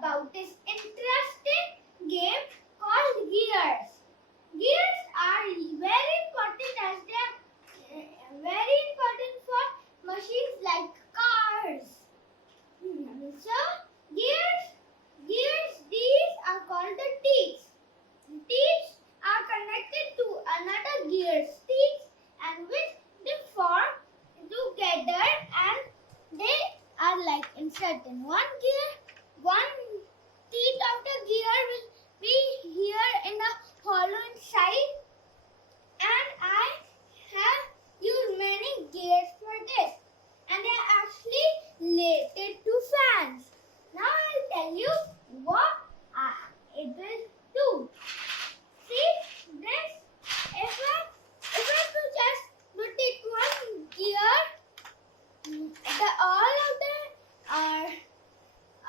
about this interesting game called gears. Gears are very important as they are very important for machines like cars. So gears these are called the teeth. Teeth are connected to another gear's teeth and which they form together and they are like inserted in one gear. One teeth of the gear will be here in the hollow inside, and I have used many gears for this, and they are actually related to fans. Now I'll tell you what it will do. See this? If I could just rotate one gear, all of them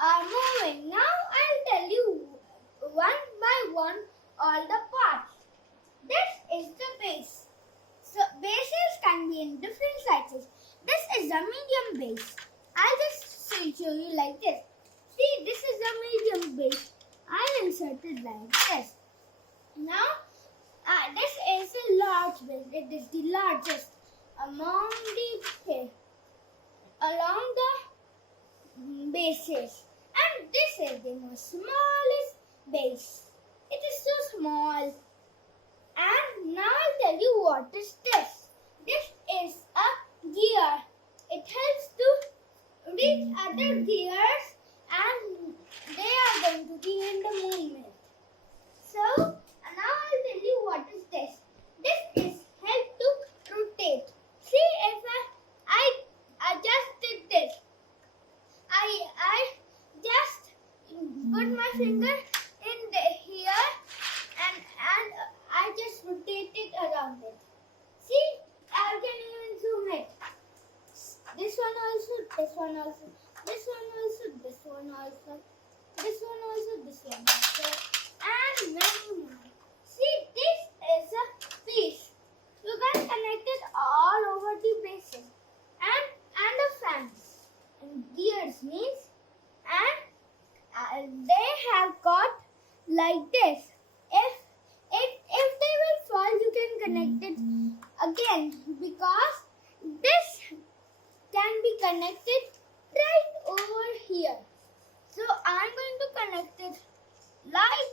are moving. Now I'll tell you one by one all the parts. This is the base. So bases can be in different sizes. This is the medium base. I'll just show you like this. See, this is the medium base. I'll insert it like this. Now this is a large base. It is the largest along the bases. And this is the most smallest base. It is so small. And now I'll tell you what is this. This is a gear. It helps to reach other gears and they are going to be in the movement. So now I'll tell you what is this. This is help to rotate. See, if I just did this. I just put my finger in here and I just rotate it around it. See, I can even zoom it. This one also, this one also, this one also, this one also, this one also, this one also, and many more. See, this is a piece. You can connect it all over the bases and the fans. And gears means and they have got like this. If they will fall, you can connect it again because this can be connected right over here. So I'm going to connect it like